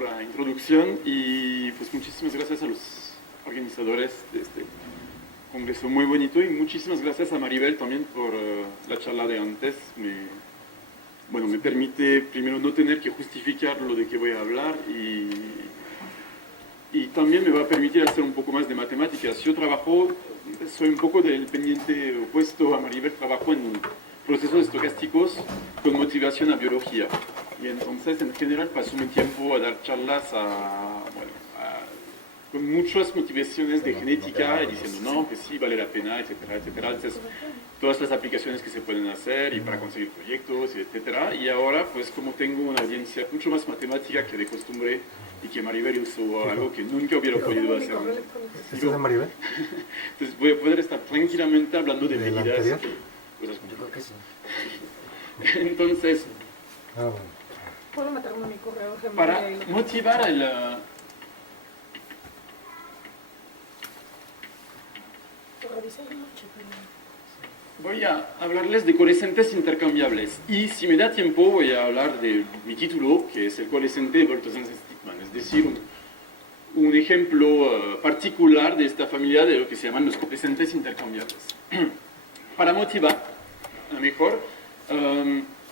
por la introducción y pues muchísimas gracias a los organizadores de este congreso muy bonito y muchísimas gracias a Maribel también por la charla de antes. Me permite primero no tener que justificar lo de que voy a hablar y también me va a permitir hacer un poco más de matemáticas. Yo soy un poco del pendiente opuesto a Maribel, trabajo en procesos estocásticos con motivación a biología. Y entonces, en general, paso mi tiempo a dar charlas con muchas motivaciones de genética, y diciendo, no, que sí, vale la pena, etcétera, etcétera. Entonces, todas las aplicaciones que se pueden hacer y para conseguir proyectos, etcétera. Y ahora, pues, como tengo una audiencia mucho más matemática que de costumbre, y que Maribel usó algo que nunca hubiera podido hacer. ¿Estás de Maribel? Entonces, voy a poder estar tranquilamente hablando de medidas. Yo creo que sí. Entonces, ¿puedo meterme en mi correo? Para motivar voy a hablarles de coeficientes intercambiables. Y si me da tiempo, voy a hablar de mi título, que es el coeficiente de Boltzmann-Stickmann. Es decir, un ejemplo particular de esta familia de lo que se llaman los coeficientes intercambiables. Para motivar, a lo mejor,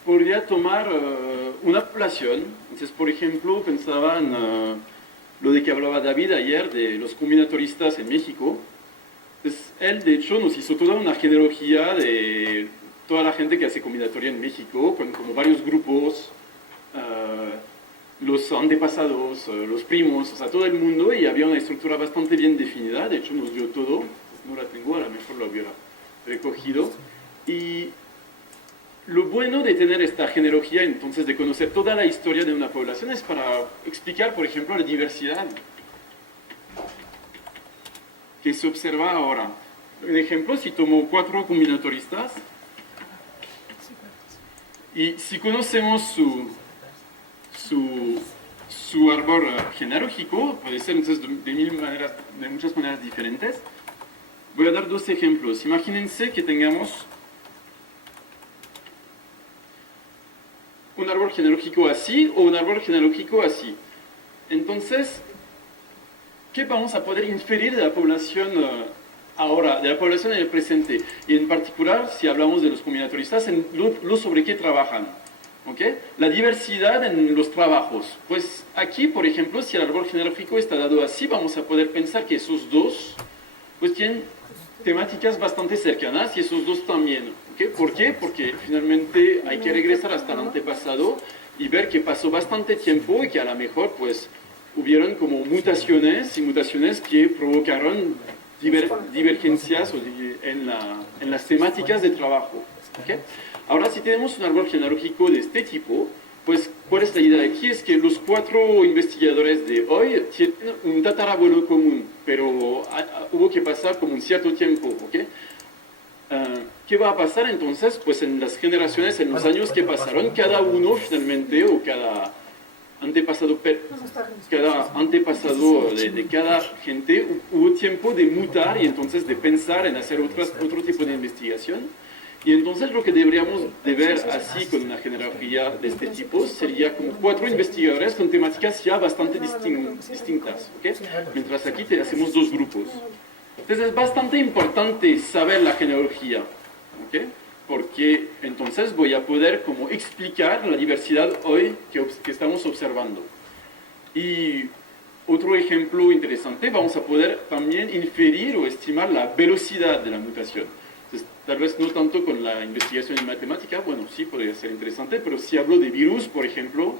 podría tomar una población. Entonces, por ejemplo, pensaba en lo de que hablaba David ayer, de los combinatoristas en México. Entonces, él, de hecho, nos hizo toda una genealogía de toda la gente que hace combinatoria en México, con como varios grupos, los antepasados, los primos, o sea, todo el mundo, y había una estructura bastante bien definida. De hecho, nos dio todo. No la tengo, a lo mejor lo hubiera recogido. Y lo bueno de tener esta genealogía, entonces, de conocer toda la historia de una población, es para explicar, por ejemplo, la diversidad que se observa ahora. Un ejemplo, si tomo 4 combinatoristas, y si conocemos su árbol genealógico, puede ser entonces de muchas maneras diferentes. Voy a dar 2 ejemplos. Imagínense que tengamos un árbol genealógico así o un árbol genealógico así. Entonces, ¿qué vamos a poder inferir de la población ahora, de la población en el presente? Y en particular, si hablamos de los combinatoristas, en lo sobre qué trabajan. ¿Okay? La diversidad en los trabajos. Pues aquí, por ejemplo, si el árbol genealógico está dado así, vamos a poder pensar que esos dos pues tienen temáticas bastante cercanas y esos dos también. ¿Okay? ¿Por qué? Porque finalmente hay que regresar hasta el antepasado y ver que pasó bastante tiempo y que a lo mejor pues hubieron como mutaciones que provocaron divergencias en las temáticas de trabajo. ¿Okay? Ahora, si tenemos un árbol genealógico de este tipo, pues, ¿cuál es la idea aquí? Es que los 4 investigadores de hoy tienen un tatarabuelo común, pero hubo que pasar como un cierto tiempo, ¿ok? ¿Qué va a pasar entonces? Pues en las generaciones, en los años que pasaron, cada uno finalmente, o cada antepasado de cada gente, hubo tiempo de mutar y entonces de pensar en hacer otro tipo de investigación. Y entonces lo que deberíamos de ver así con una genealogía de este tipo sería como 4 investigadores con temáticas ya bastante distintas, ¿okay? Mientras aquí hacemos 2 grupos. Entonces es bastante importante saber la genealogía, ¿okay? Porque entonces voy a poder como explicar la diversidad hoy que estamos observando. Y otro ejemplo interesante, vamos a poder también inferir o estimar la velocidad de la mutación. Entonces, tal vez no tanto con la investigación en matemática, bueno, sí podría ser interesante, pero si hablo de virus, por ejemplo,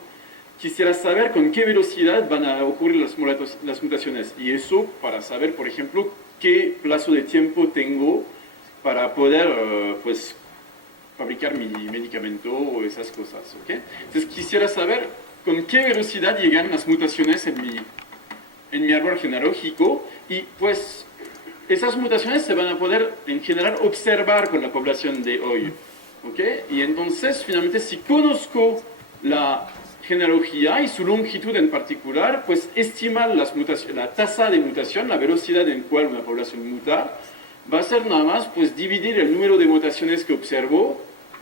quisiera saber con qué velocidad van a ocurrir las mutaciones. Y eso para saber, por ejemplo, qué plazo de tiempo tengo para poder, pues, fabricar mi medicamento o esas cosas, ¿ok? Entonces, quisiera saber con qué velocidad llegan las mutaciones en mi árbol genealógico y, pues, esas mutaciones se van a poder, en general, observar con la población de hoy. ¿Okay? Y entonces, finalmente, si conozco la genealogía y su longitud en particular, pues estimar la tasa de mutación, la velocidad en cual una población muta, va a ser nada más pues, dividir el número de mutaciones que observo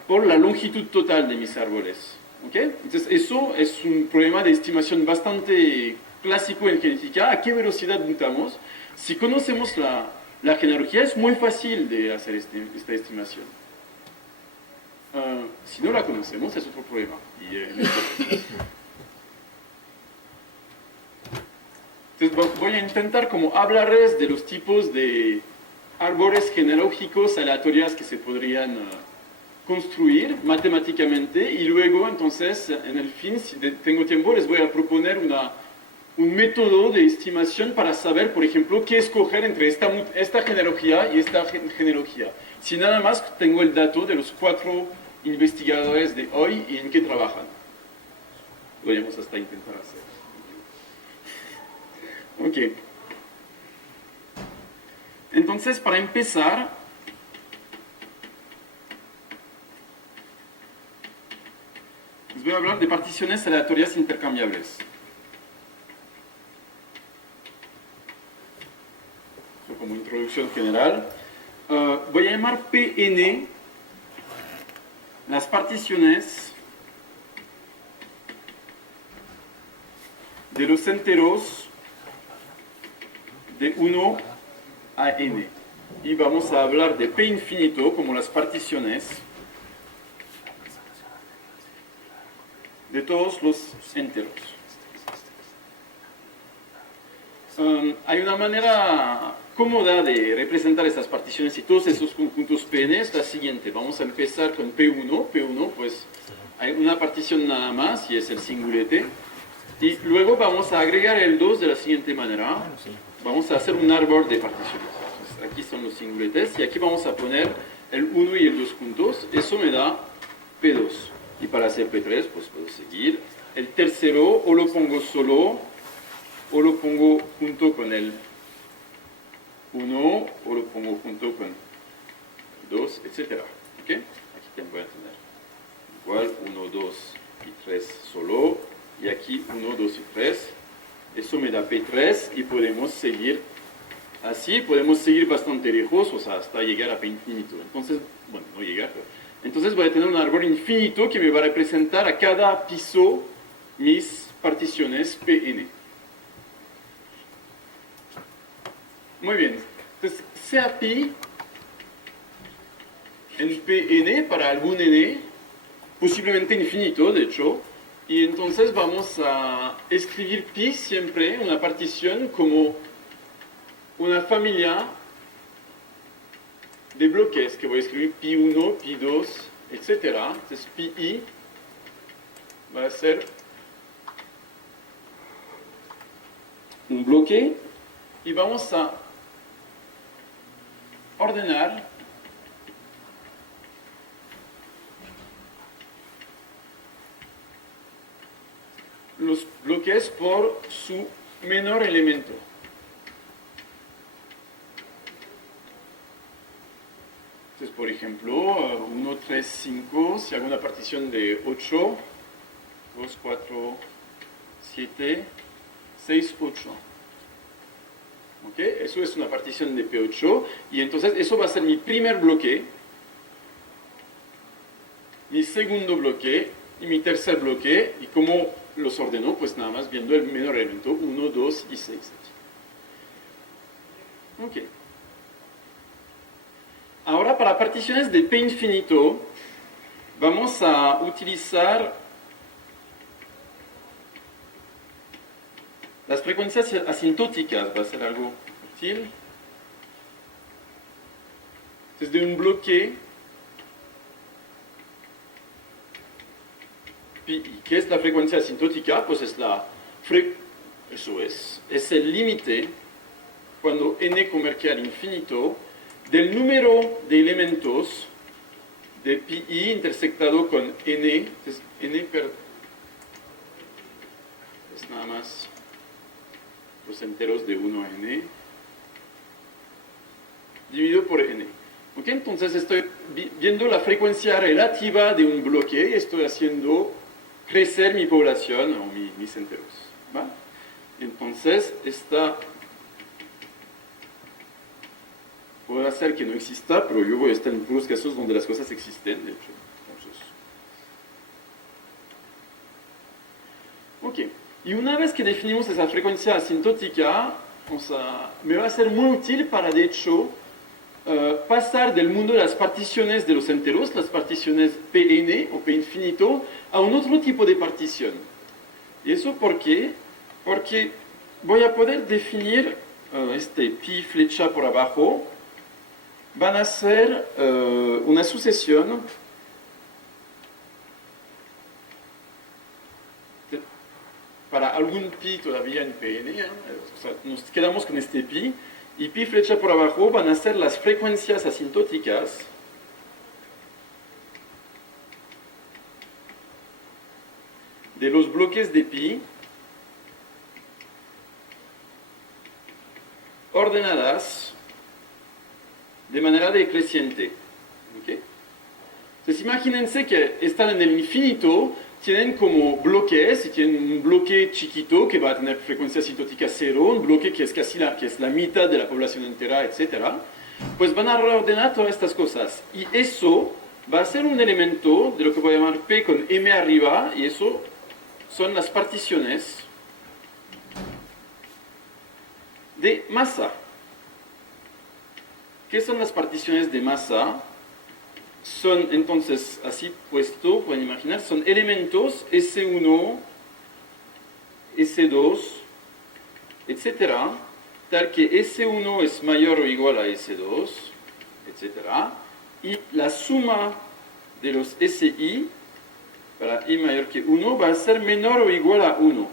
por la longitud total de mis árboles. ¿Ok? Entonces, eso es un problema de estimación bastante clásico en genética. ¿A qué velocidad mutamos? Si conocemos la genealogía, es muy fácil de hacer esta estimación. Si no la conocemos, es otro problema. Entonces, voy a intentar como hablarles de los tipos de árboles genealógicos aleatorios que se podrían construir matemáticamente, y luego, entonces, en el fin, si tengo tiempo, les voy a proponer un método de estimación para saber, por ejemplo, qué escoger entre esta genealogía y esta genealogía. Si nada más tengo el dato de los 4 investigadores de hoy y en qué trabajan. Podríamos hasta intentar hacer. Ok. Entonces, para empezar, les voy a hablar de particiones aleatorias intercambiables. Eso como introducción general. Voy a llamar Pn las particiones de los enteros de 1 a n. Y vamos a hablar de P infinito como las particiones de todos los enteros. Hay una manera cómoda de representar estas particiones y todos esos conjuntos Pn, es la siguiente. Vamos a empezar con P1. P1, pues hay una partición nada más y es el singulete. Y luego vamos a agregar el 2 de la siguiente manera. Vamos a hacer un árbol de particiones. Entonces, aquí son los singuletes y aquí vamos a poner el 1 y el 2 juntos. Eso me da P2. Y para hacer P3, pues puedo seguir. El tercero o lo pongo solo o lo pongo junto con el 1 o lo pongo junto con 2, etc. ¿Ok? Aquí voy a tener igual 1, 2 y 3 solo. Y aquí 1, 2 y 3. Eso me da P3 y podemos seguir así, podemos seguir bastante lejos, o sea, hasta llegar a P infinito. Entonces, bueno, no llegar, pero entonces voy a tener un árbol infinito que me va a representar a cada piso mis particiones Pn. Muy bien, entonces sea pi en Pn para algún n, posiblemente infinito, de hecho, y entonces vamos a escribir pi siempre, una partición, como una familia de bloques, que voy a escribir pi 1, pi 2, etc. Entonces pi i va a ser un bloque y vamos a ordenar los bloques por su menor elemento. Entonces, por ejemplo, 1, 3, 5, si hago una partición de 8, 2, 4, 7, 6, 8. ¿Ok? Eso es una partición de P8, y entonces eso va a ser mi primer bloque, mi segundo bloque y mi tercer bloque, y como los ordeno, pues nada más viendo el menor elemento, 1, 2 y 6. Ok. Ahora, para particiones de P infinito, vamos a utilizar las frecuencias asintóticas. Va a ser algo útil. Entonces, de un bloque pi. ¿Qué es la frecuencia asintótica? Pues es es el límite cuando n converge al infinito del número de elementos de pi i intersectado con n. Entonces, es nada más los enteros de 1 a n dividido por n. ¿Ok? Entonces estoy viendo la frecuencia relativa de un bloque y estoy haciendo crecer mi población o mis enteros. ¿Va? Entonces, esta puede hacer que no exista, pero yo voy a estar en puros casos donde las cosas existen, de hecho. Entonces, Y una vez que definimos esa frecuencia asintótica, me va a ser muy útil para, de hecho, pasar del mundo de las particiones de los enteros, las particiones Pn o P infinito, a un otro tipo de partición. ¿Y eso por qué? Porque voy a poder definir este pi flecha por abajo, van a ser una sucesión para algún pi todavía en Pn, o sea, nos quedamos con este pi, y pi flecha por abajo van a ser las frecuencias asintóticas de los bloques de pi ordenadas de manera decreciente. ¿Okay? Entonces imagínense que están en el infinito, tienen como bloques, y tienen un bloque chiquito que va a tener frecuencia asintótica 0, un bloque que es casi la mitad de la población entera, etc. Pues van a reordenar todas estas cosas. Y eso va a ser un elemento de lo que voy a llamar P con M arriba, y eso son las particiones de masa. ¿Qué son las particiones de masa? Son entonces, así puesto, pueden imaginar, son elementos S1, S2, etcétera, tal que S1 es mayor o igual a S2, etcétera, y la suma de los SI para I mayor que 1 va a ser menor o igual a 1.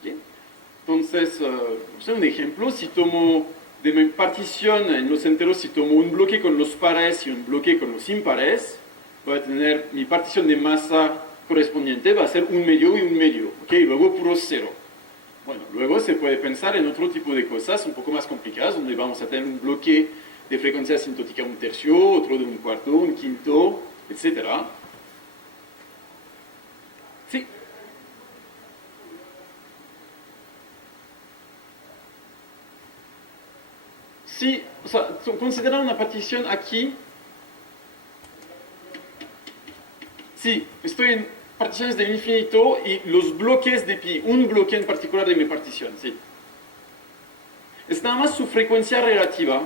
¿Okay? Entonces, un ejemplo, si tomo de mi partición en los enteros, si tomo un bloque con los pares y un bloque con los impares, voy a tener mi partición de masa correspondiente, va a ser 1 medio y 1 medio, ¿ok? Luego puro 0. Bueno, luego se puede pensar en otro tipo de cosas un poco más complicadas, donde vamos a tener un bloque de frecuencia asintótica 1/3, otro de 1/4, 1/5, etc. Sí. Sí, o sea, considera una partición aquí. Sí, estoy en particiones del infinito y los bloques de pi, un bloque en particular de mi partición, sí. Es nada más su frecuencia relativa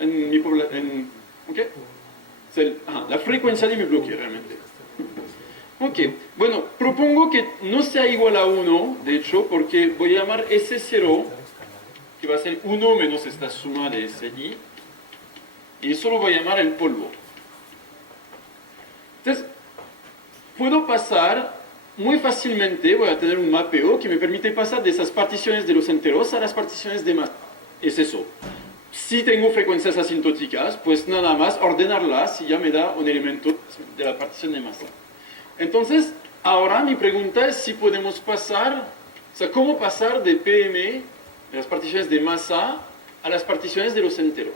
en mi población. ¿Ok? Es la frecuencia de mi bloque realmente. Ok, bueno, propongo que no sea igual a 1, de hecho, porque voy a llamar S0, que va a ser 1 menos esta suma de SI, y eso lo voy a llamar el polvo. Entonces, puedo pasar muy fácilmente, voy a tener un mapeo que me permite pasar de esas particiones de los enteros a las particiones de masa. Es eso. Si tengo frecuencias asintóticas, pues nada más ordenarlas y ya me da un elemento de la partición de masa. Entonces, ahora mi pregunta es si podemos pasar, o sea, cómo pasar de PM, de las particiones de masa, a las particiones de los enteros.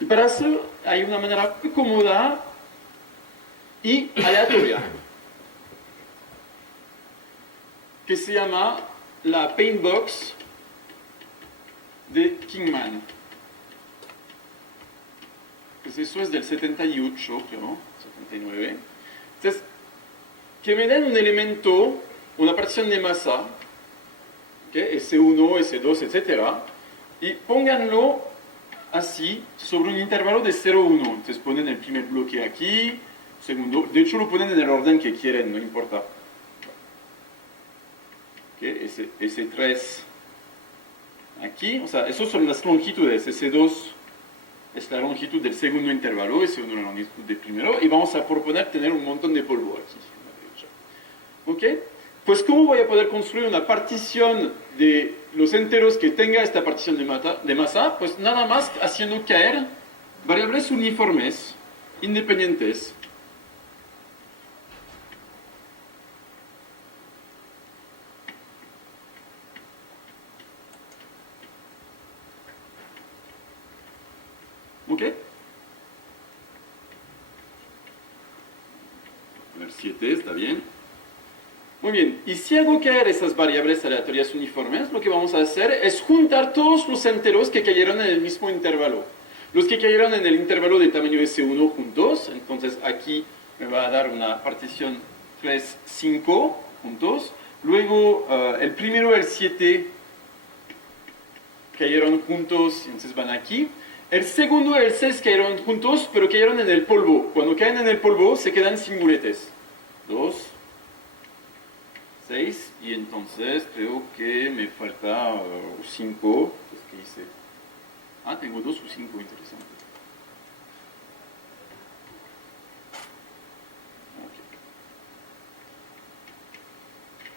Y para eso hay una manera muy cómoda y aleatoria, que se llama la Paintbox de Kingman. Pues eso es del 78, creo, 79. Entonces, que me den un elemento, una partición de masa, ¿okay? S1, S2, etc. Y pónganlo así sobre un intervalo de 0, 1. Entonces ponen el primer bloque aquí, segundo, de hecho lo ponen en el orden que quieren, no importa. ¿Okay? S3 aquí, o sea, esos son las longitudes. S2 es la longitud del segundo intervalo, S1 la longitud del primero, y vamos a proponer tener un montón de polvo aquí. ¿Ok? Pues ¿cómo voy a poder construir una partición de los enteros que tenga esta partición de masa? Pues nada más haciendo caer variables uniformes, independientes. ¿Ok? A ver, 7 está bien. Muy bien, y si hago caer esas variables aleatorias uniformes, lo que vamos a hacer es juntar todos los enteros que cayeron en el mismo intervalo. Los que cayeron en el intervalo de tamaño S1 juntos, entonces aquí me va a dar una partición 3, 5 juntos. Luego el primero y el 7 cayeron juntos, entonces van aquí. El segundo y el 6 cayeron juntos, pero cayeron en el polvo. Cuando caen en el polvo se quedan sin muletes. 2, 6, y entonces creo que me falta 5. ¿Qué hice? Ah, tengo 2 o 5, interesante. Okay.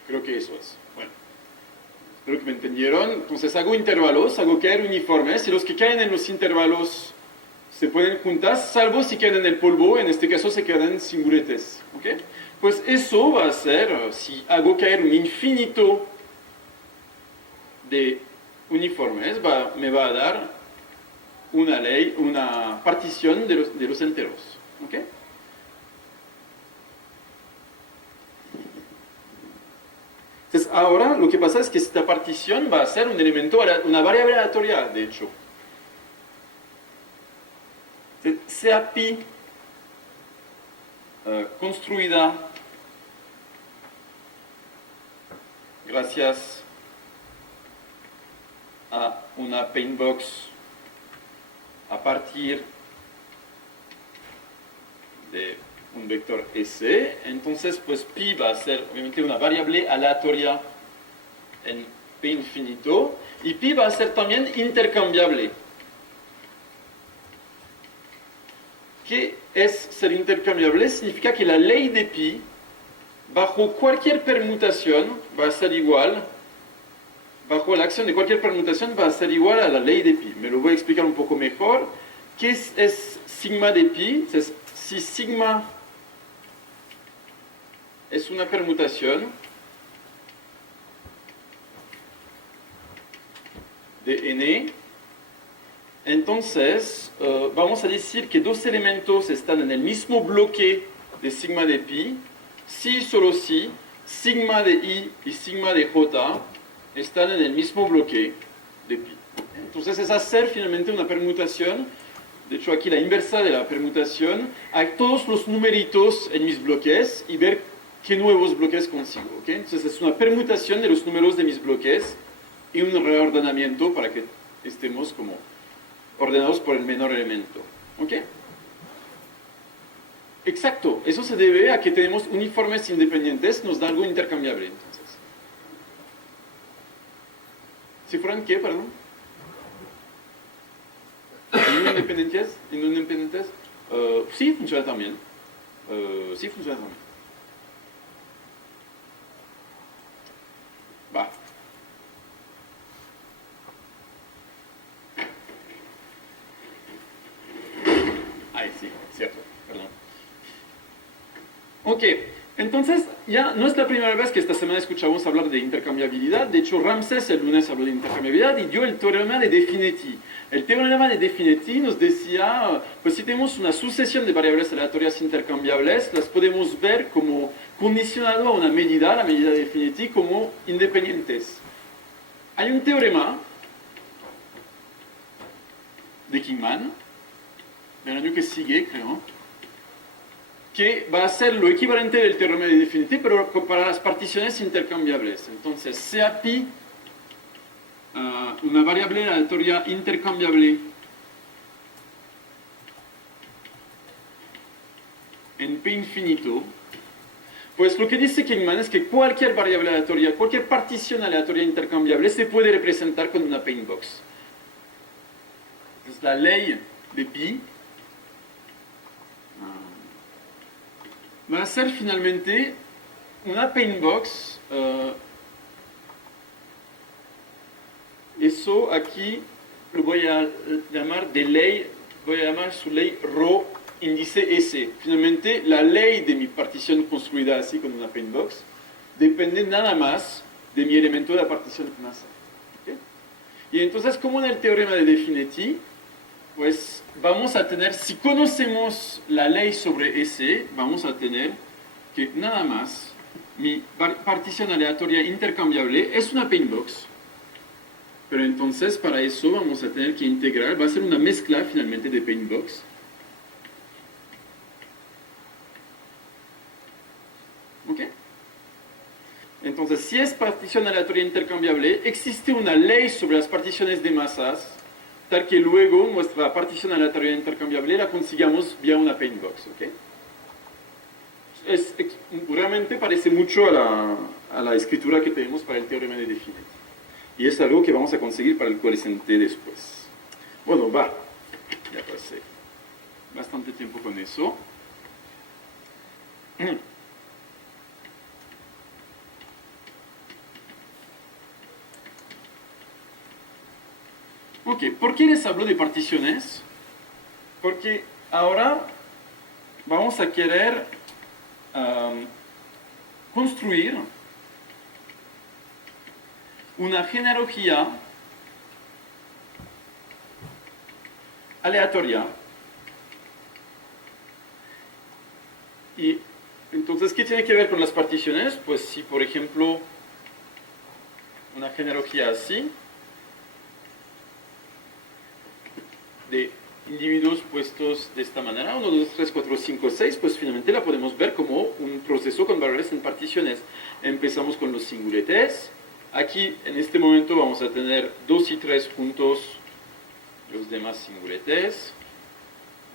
Creo que eso es. Bueno, espero que me entendieron. Entonces hago intervalos, hago caer uniformes, y los que caen en los intervalos se pueden juntar, salvo si caen en el polvo, en este caso se quedan sin muletes. ¿Okay? Pues eso va a ser, si hago caer un infinito de uniformes, me va a dar una partición de los enteros. ¿Okay? Entonces ahora lo que pasa es que esta partición va a ser un elemento, una variable aleatoria, de hecho. Entonces, sea pi construida gracias a una paintbox a partir de un vector S, entonces pues pi va a ser obviamente una variable aleatoria en P infinito, y pi va a ser también intercambiable. ¿Qué es ser intercambiable? Significa que la ley de pi, bajo cualquier permutación, va a ser igual, bajo la acción de cualquier permutación, va a ser igual a la ley de pi. Me lo voy a explicar un poco mejor. ¿Qué es sigma de pi? Si sigma es una permutación de n, entonces vamos a decir que dos elementos están en el mismo bloque de sigma de pi, si y solo si sigma de i y sigma de j están en el mismo bloque de pi. Entonces es hacer finalmente una permutación, de hecho aquí la inversa de la permutación, a todos los numeritos en mis bloques y ver qué nuevos bloques consigo. ¿Okay? Entonces es una permutación de los números de mis bloques y un reordenamiento para que estemos como ordenados por el menor elemento. ¿Ok? Exacto, eso se debe a que tenemos uniformes independientes, nos da algo intercambiable. Entonces. ¿Si fueran qué, perdón? ¿No independientes? ¿Y no independientes? Sí, funciona también. Sí, funciona también. Va. Ay, sí, cierto, perdón. Ok, entonces ya no es la primera vez que esta semana escuchamos hablar de intercambiabilidad. De hecho, Ramsés el lunes habló de intercambiabilidad y dio el teorema de De Finetti. El teorema de De Finetti nos decía, pues si tenemos una sucesión de variables aleatorias intercambiables, las podemos ver como condicionado a una medida, la medida de De Finetti, como independientes. Hay un teorema de Kingman, del año que sigue, creo, que va a ser lo equivalente del teorema de De Finetti, pero para las particiones intercambiables. Entonces, sea pi una variable aleatoria intercambiable en P infinito, pues lo que dice Kingman es que cualquier variable aleatoria, cualquier partición aleatoria intercambiable se puede representar con una paintbox. Es la ley de pi. Va a ser finalmente una paintbox. Eso aquí lo voy a llamar de ley, voy a llamar su ley ρ índice S. Finalmente, la ley de mi partición construida así con una paintbox depende nada más de mi elemento de la partición masa. ¿Okay? Y entonces, como en el teorema de De Finetti, pues vamos a tener, si conocemos la ley sobre S, vamos a tener que nada más mi partición aleatoria intercambiable es una paintbox. Pero entonces para eso vamos a tener que integrar, va a ser una mezcla finalmente de paintbox. ¿Ok? Entonces, si es partición aleatoria intercambiable, existe una ley sobre las particiones de masas, tal que luego nuestra partición aleatoria intercambiable la consigamos vía una paintbox, ¿ok? Realmente parece mucho a la escritura que tenemos para el teorema de Definite. Y es algo que vamos a conseguir para el coeficiente después. Bueno, ya pasé bastante tiempo con eso. Ok, ¿por qué les hablo de particiones? Porque ahora vamos a querer construir una genealogía aleatoria. Y entonces, ¿qué tiene que ver con las particiones? Pues si, por ejemplo, una genealogía así, de individuos puestos de esta manera, 1, 2, 3, 4, 5, 6, pues finalmente la podemos ver como un proceso con valores en particiones. Empezamos con los singuletes. Aquí, en este momento, vamos a tener 2 y 3 juntos, los demás singuletes.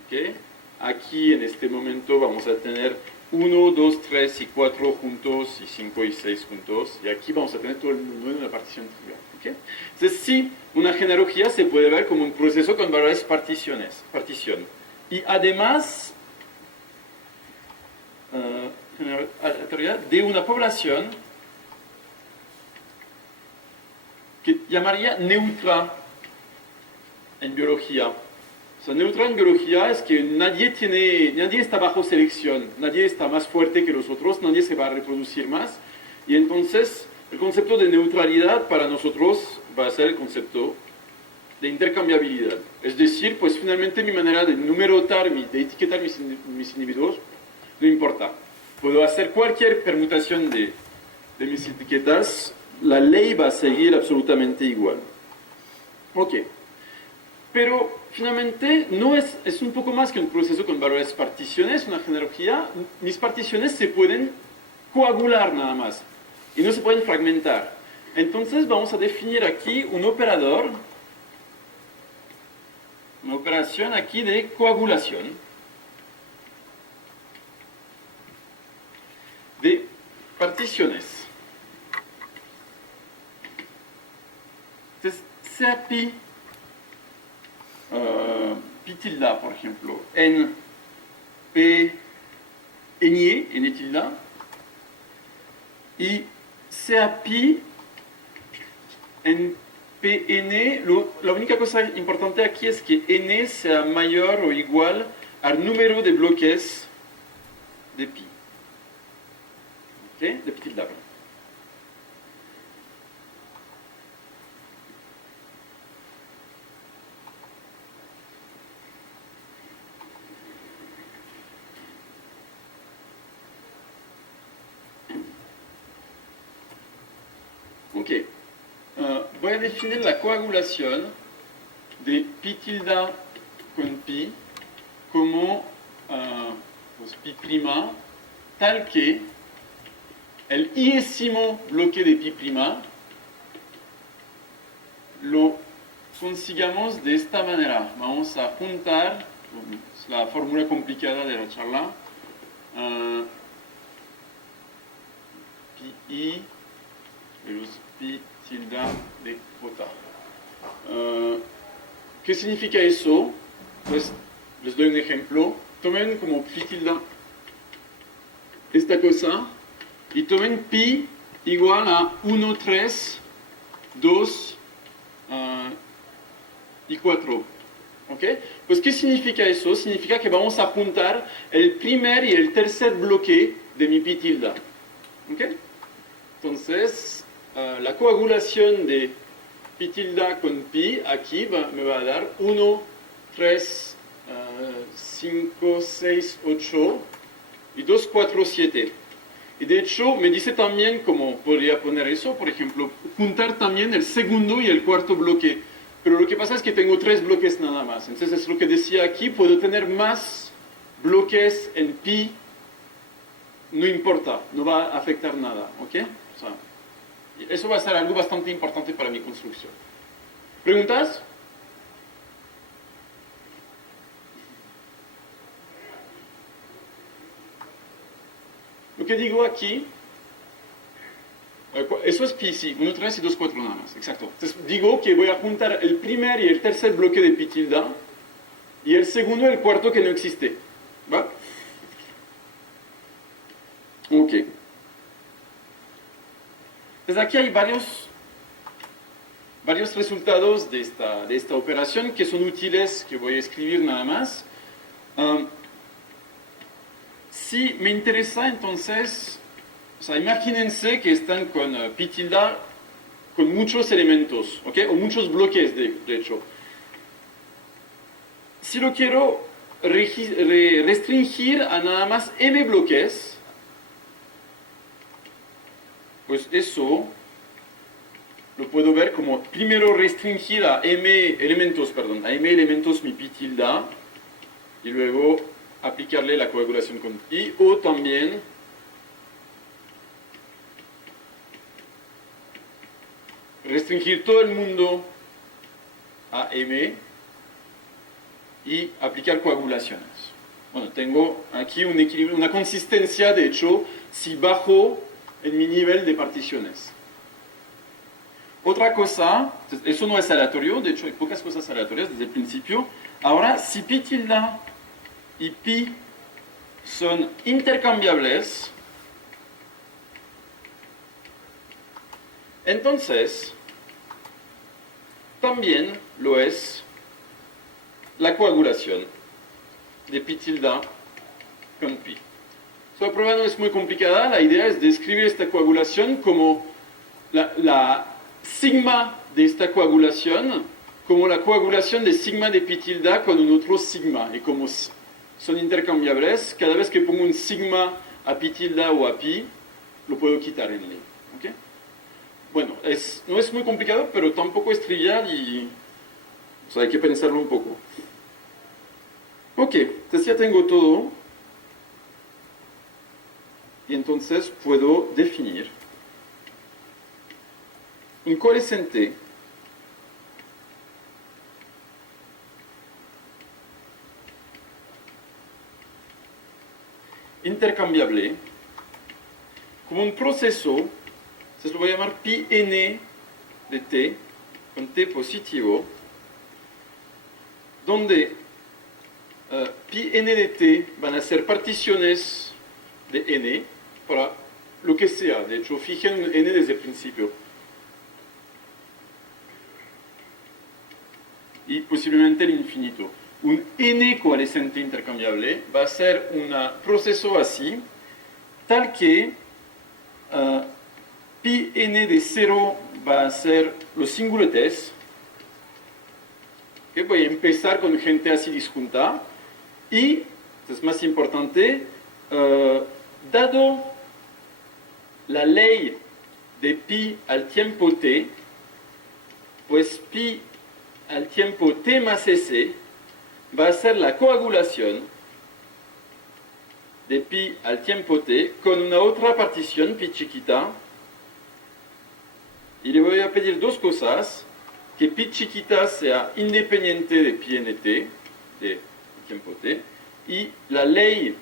¿Okay? Aquí, en este momento, vamos a tener 1, 2, 3 y 4 juntos, y 5 y 6 juntos. Y aquí vamos a tener todo el mundo en una partición trivial. ¿Okay? Entonces, sí, una genealogía se puede ver como un proceso con valores partición. Y además, de una población que llamaría neutra en biología. O sea, neutra en biología es que nadie está bajo selección, nadie está más fuerte que los otros, nadie se va a reproducir más. Y entonces, el concepto de neutralidad para nosotros va a ser el concepto de intercambiabilidad. Es decir, pues finalmente mi manera de numerotar, de etiquetar mis individuos, no importa. Puedo hacer cualquier permutación de mis etiquetas, la ley va a seguir absolutamente igual. Ok. Pero finalmente no es un poco más que un proceso con valores particiones, una genealogía. Mis particiones se pueden coagular nada más y no se pueden fragmentar. Entonces vamos a definir aquí un operador, una operación aquí de coagulación de particiones. Entonces, sea pi tilde, por ejemplo, en p n tilde, y sea pi en pn, la única cosa importante aquí es que n sea mayor o igual al número de bloques de pi. ¿Ok? De pi tilde. Ok, voy a definir la coagulación de pi tilde con pi como pues, pi prima, tal que el iésimo bloque de pi prima lo consigamos de esta manera. Vamos a juntar, es la fórmula complicada de la charla, pi i de los pi tilde de j. ¿Qué significa eso? Pues les doy un ejemplo. Tomen como pi tilde esta cosa y tomen pi igual a 1, 3, 2 y 4. ¿Ok? Pues ¿qué significa eso? Significa que vamos a juntar el primer y el tercer bloque de mi pi tilde. ¿Ok? Entonces, la coagulación de pi tilde con pi aquí me va a dar 1, 3, 5, 6, 8 y 2, 4, 7. Y de hecho me dice también cómo podría poner eso, por ejemplo, juntar también el segundo y el cuarto bloque. Pero lo que pasa es que tengo 3 bloques nada más. Entonces es lo que decía aquí, puedo tener más bloques en pi, no importa, no va a afectar nada, ¿ok? O sea, eso va a ser algo bastante importante para mi construcción. ¿Preguntas? Lo que digo aquí, eso es pi, sí, 1, 3 y 2, 4 nada más, exacto. Entonces digo que voy a juntar el primer y el tercer bloque de pi tilde y el segundo y el cuarto que no existe. ¿Va? Ok. Entonces aquí hay varios resultados de esta operación que son útiles, que voy a escribir nada más. Si me interesa, entonces, o sea, imagínense que están con pi tilde con muchos elementos, ¿ok? O muchos bloques, de hecho. Si lo quiero restringir a nada más m bloques, pues eso lo puedo ver como primero restringir a m elementos mi pi tilde y luego aplicarle la coagulación con pi, o también restringir todo el mundo a m y aplicar coagulaciones. Bueno, tengo aquí un equilibrio, una consistencia, de hecho, si bajo en mi nivel de particiones. Otra cosa, eso no es aleatorio, de hecho hay pocas cosas aleatorias desde el principio. Ahora, si pi tilde y pi son intercambiables, entonces también lo es la coagulación de pi tilde con pi. La prueba no es muy complicada, la idea es describir esta coagulación como la sigma de esta coagulación, como la coagulación de sigma de pi tilde con un otro sigma, y como son intercambiables, cada vez que pongo un sigma a pi tilde o a pi, lo puedo quitar en ley. ¿Okay? Bueno, no es muy complicado, pero tampoco es trivial y o sea, hay que pensarlo un poco. Ok, entonces ya tengo todo. Y entonces puedo definir un coeficiente intercambiable como un proceso, entonces lo voy a llamar pi n de t, con t positivo, donde pi n de t van a ser particiones de n para lo que sea. De hecho, fijen n desde el principio. Y posiblemente el infinito. Un n coalescente intercambiable va a ser un proceso así, tal que pi n de 0 va a ser los singulates. Okay, voy a empezar con gente así disjunta. Y, es más importante, dado la ley de pi al tiempo t, pues pi al tiempo t más s va a ser la coagulación de pi al tiempo t con una otra partición, pi chiquita, y le voy a pedir dos cosas: que pi chiquita sea independiente de pi nt, de tiempo t, y la ley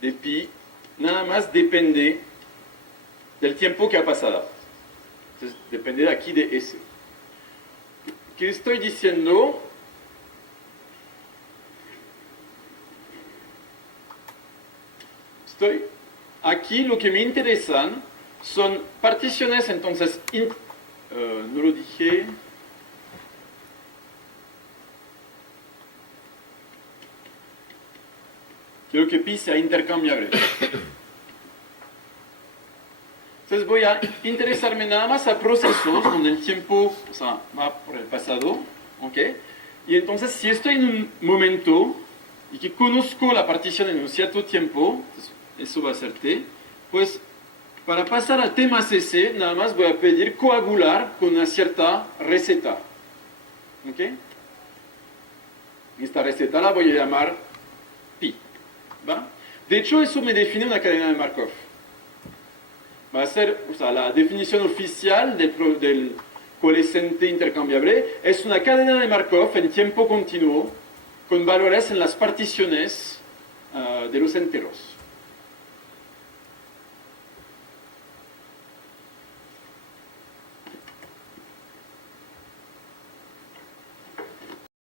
de pi nada más depende del tiempo que ha pasado. Entonces, depende de aquí de s. ¿Qué estoy diciendo? Aquí lo que me interesan son particiones, entonces, no lo dije. Quiero que pi sea intercambiable. Entonces voy a interesarme nada más a procesos donde el tiempo, o sea, va por el pasado, ¿ok? Y entonces si estoy en un momento y que conozco la partición en un cierto tiempo, eso va a ser t, pues para pasar a t más s, nada más voy a pedir coagular con una cierta receta, ¿ok? Esta receta la voy a llamar pi, ¿va? De hecho, eso me define una cadena de Markov. va a ser, o sea, la definición oficial del coalescente intercambiable es una cadena de Markov en tiempo continuo con valores en las particiones de los enteros.